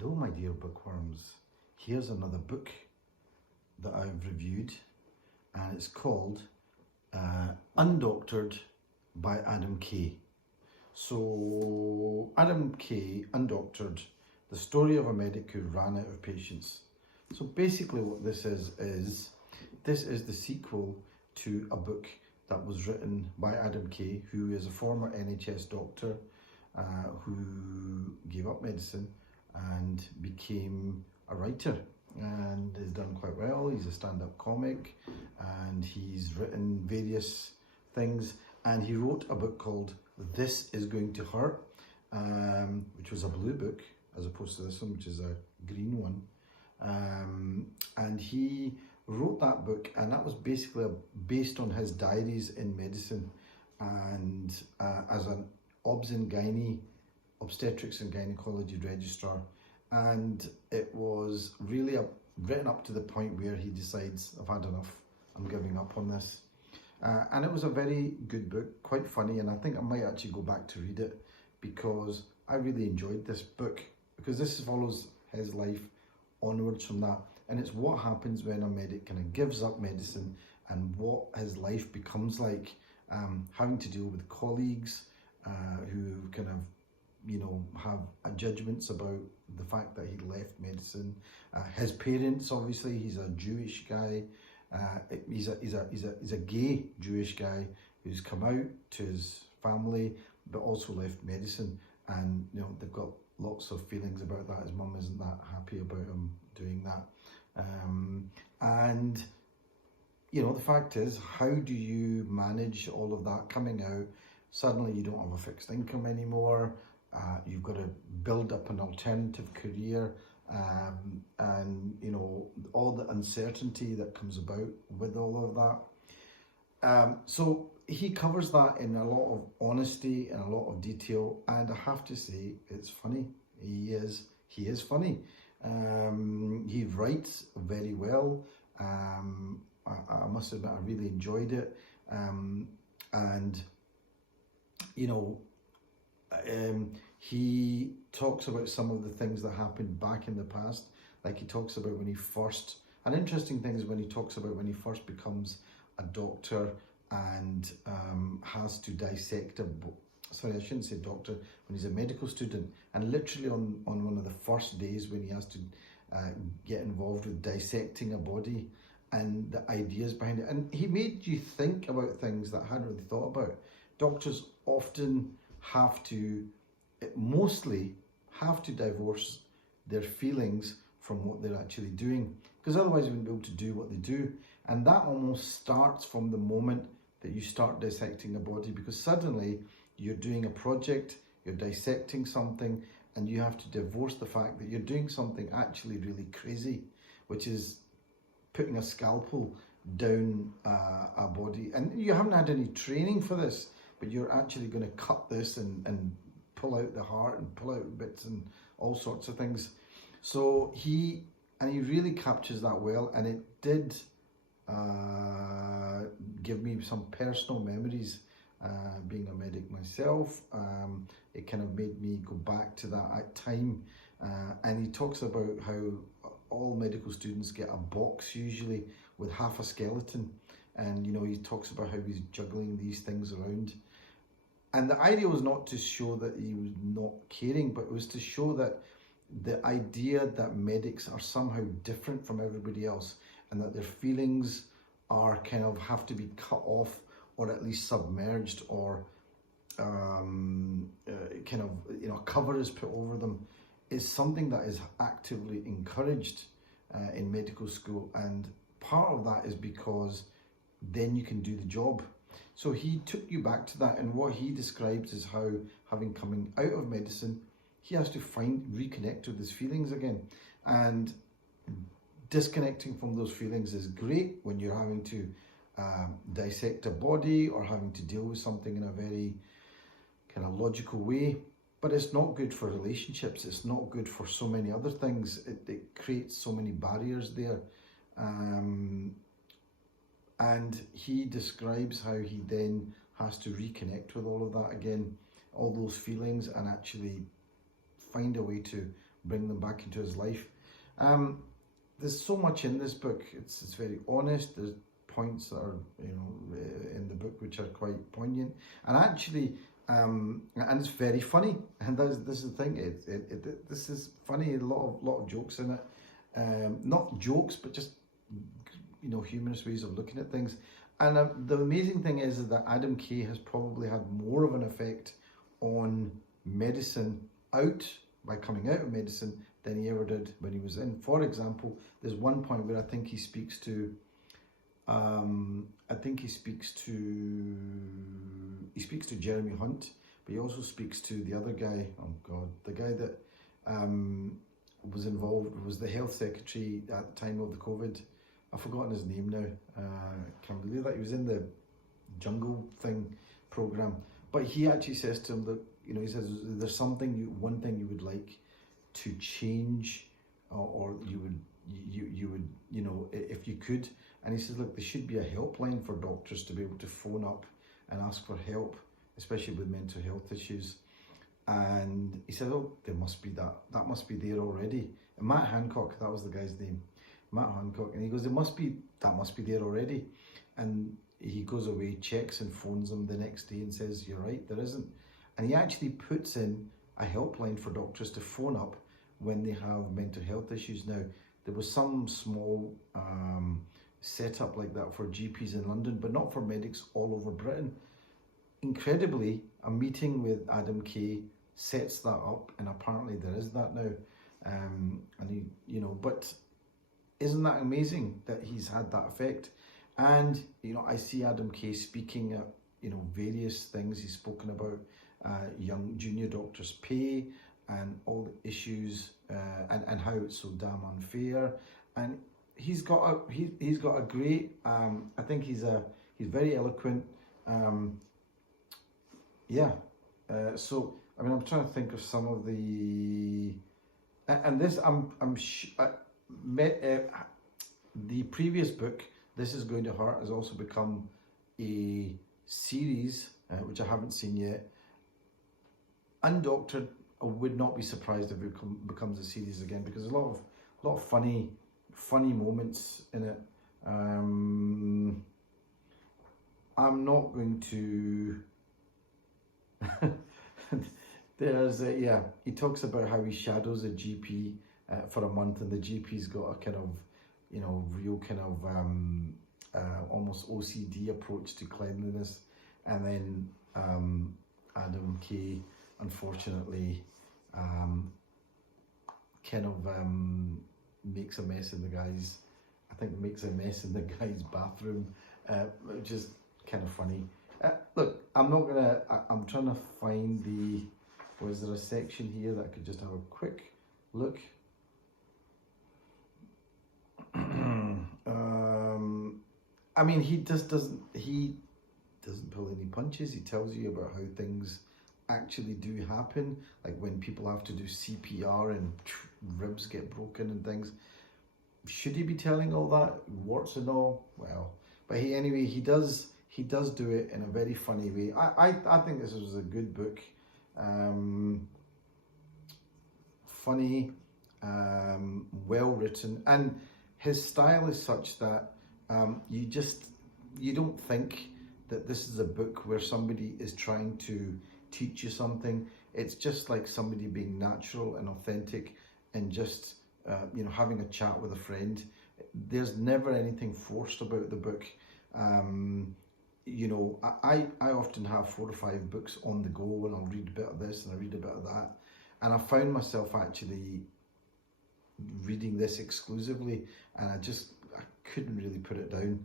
Hello my dear bookworms, here's another book that I've reviewed and it's called Undoctored by Adam Kay. So Adam Kay, Undoctored, the story of a medic who ran out of patience. So basically what this is this is the sequel to a book that was written by Adam Kay, who is a former NHS doctor who gave up medicine and became a writer and has done quite well. He's a stand-up comic and he's written various things, and he wrote a book called This Is Going to Hurt, which was a blue book as opposed to this one, which is a green one. And he wrote that book, and that was basically based on his diaries in medicine and as an obstetrics and gynecology registrar, and it was really written up to the point where he decides, I've had enough, I'm giving up on this. And it was a very good book, quite funny, and I think I might actually go back to read it because I really enjoyed this book, because this follows his life onwards from that, and it's what happens when a medic kind of gives up medicine and what his life becomes like, having to deal with colleagues who kind of, you know, have judgments about the fact that he left medicine. His parents, obviously, he's a Jewish guy. He's a gay Jewish guy who's come out to his family, but also left medicine. And you know, they've got lots of feelings about that. His mum isn't that happy about him doing that. And you know, the fact is, how do you manage all of that coming out? Suddenly you don't have a fixed income anymore. You've got to build up an alternative career, and you know, all the uncertainty that comes about with all of that. So he covers that in a lot of honesty and a lot of detail, and I have to say it's funny. He is funny. He writes very well. I must admit, I really enjoyed it. And you know, he talks about some of the things that happened back in the past. Like he talks about when he first, an interesting thing is when he talks about when he first becomes a doctor and has to dissect sorry, I shouldn't say doctor, when he's a medical student, and literally on one of the first days when he has to get involved with dissecting a body and the ideas behind it. And he made you think about things that I hadn't really thought about. Doctors often mostly have to divorce their feelings from what they're actually doing, because otherwise they wouldn't be able to do what they do. And that almost starts from the moment that you start dissecting a body, because suddenly you're doing a project, you're dissecting something, and you have to divorce the fact that you're doing something actually really crazy, which is putting a scalpel down a body. And you haven't had any training for this, but you're actually going to cut this and pull out the heart and pull out bits and all sorts of things. So he really captures that well, and it did give me some personal memories being a medic myself. It kind of made me go back to that time, and he talks about how all medical students get a box usually with half a skeleton, and you know, he talks about how he's juggling these things around. And the idea was not to show that he was not caring, but it was to show that the idea that medics are somehow different from everybody else, and that their feelings are kind of have to be cut off, or at least submerged, or kind of, you know, a cover is put over them, is something that is actively encouraged in medical school. And part of that is because then you can do the job. So he took you back to that, and what he describes is how, having coming out of medicine, he has to reconnect with his feelings again. And disconnecting from those feelings is great when you're having to dissect a body or having to deal with something in a very kind of logical way, but it's not good for relationships. It's not good for so many other things. It creates so many barriers there. And he describes how he then has to reconnect with all of that again, all those feelings, and actually find a way to bring them back into his life. There's so much in this book. It's very honest. There's points that are, you know, in the book which are quite poignant, and actually, and it's very funny. And this is the thing. This is funny. A lot of jokes in it. Not jokes, but just, you know, humorous ways of looking at things. And the amazing thing is that Adam Kay has probably had more of an effect on medicine out by coming out of medicine than he ever did when he was in. For example, there's one point where I think he speaks to Jeremy Hunt, but he also speaks to the other guy. Oh God, the guy that was involved, was the health secretary at the time of the COVID. I've forgotten his name now. Can't believe that. He was in the jungle thing program, but he actually says to him that, you know, he says, there's one thing you would like to change, or you would, you know, if you could. And he says, look, there should be a helpline for doctors to be able to phone up and ask for help, especially with mental health issues. And he said, oh, there must be that must be there already. And Matt Hancock, that was the guy's name, Matt Hancock. And he goes, that must be there already. And he goes away, checks and phones him the next day and says, you're right, there isn't. And he actually puts in a helpline for doctors to phone up when they have mental health issues. Now, there was some small setup like that for GPs in London, but not for medics all over Britain. Incredibly, a meeting with Adam Kay sets that up, and apparently there is that now. And he, you know, but isn't that amazing that he's had that effect? And, you know, I see Adam Kay speaking at, you know, various things. He's spoken about young junior doctors' pay and all the issues, and how it's so damn unfair. And he's got a great. I think he's very eloquent. So I mean, I'm trying to think of some of the, and this the previous book, This Is Going to Hurt, has also become a series, which I haven't seen yet. Undoctored, I would not be surprised if it becomes a series again, because there's a lot of funny moments in it. I'm not going to. There's he talks about how he shadows a GP for a month, and the GP's got a kind of, you know, real kind of almost OCD approach to cleanliness, and then Adam Kay, unfortunately, kind of makes a mess in the guy's, bathroom, which is kind of funny. Look, I'm trying to find was there a section here that I could just have a quick look? I mean, he doesn't pull any punches. He tells you about how things actually do happen, like when people have to do CPR and ribs get broken and things. Should he be telling all that, warts and all? Well, but he does do it in a very funny way. I think this was a good book. Funny, well written, and his style is such that you don't think that this is a book where somebody is trying to teach you something. It's just like somebody being natural and authentic, and just having a chat with a friend. There's never anything forced about the book. I often have 4 or 5 books on the go, and I'll read a bit of this and I read a bit of that, and I found myself actually reading this exclusively, and I couldn't really put it down.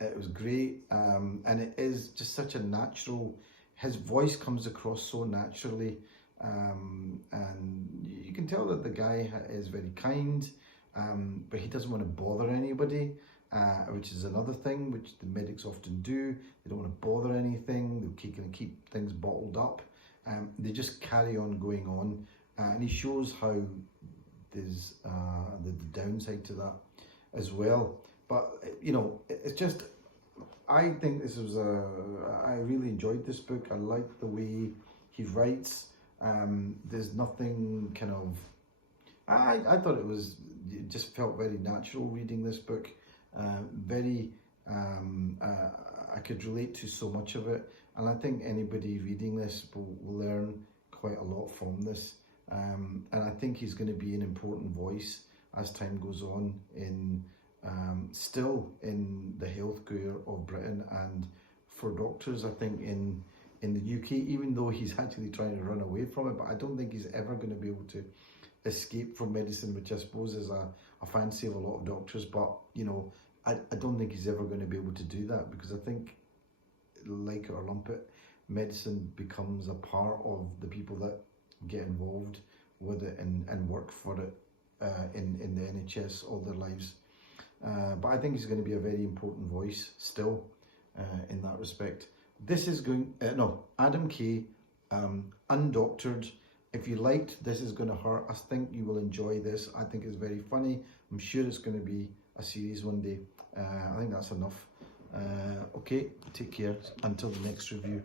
It was great, and it is just such a natural, his voice comes across so naturally, and you can tell that the guy is very kind, but he doesn't want to bother anybody, which is another thing which the medics often do. They don't want to bother anything. They'll keep things bottled up. They just carry on going on, and he shows how there's the downside to that as well. But it's just, I think this was I really enjoyed this book. I like the way he writes. There's nothing kind of, I thought it just felt very natural reading this book. Very, I could relate to so much of it, and I think anybody reading this will learn quite a lot from this. And I think he's going to be an important voice as time goes on in still in the healthcare of Britain and for doctors. I think in the UK, even though he's actually trying to run away from it, but I don't think he's ever going to be able to escape from medicine, which I suppose is a fancy of a lot of doctors. But you know, I don't think he's ever going to be able to do that, because I think, like it or lump it, medicine becomes a part of the people that get involved with it and work for it in the NHS all their lives. But I think he's going to be a very important voice still in that respect. This is going, Adam Kay, Undoctored. If you liked This Is Going to Hurt, I think you will enjoy this. I think it's very funny. I'm sure it's going to be a series one day. I think that's enough. Okay, take care. Until the next review.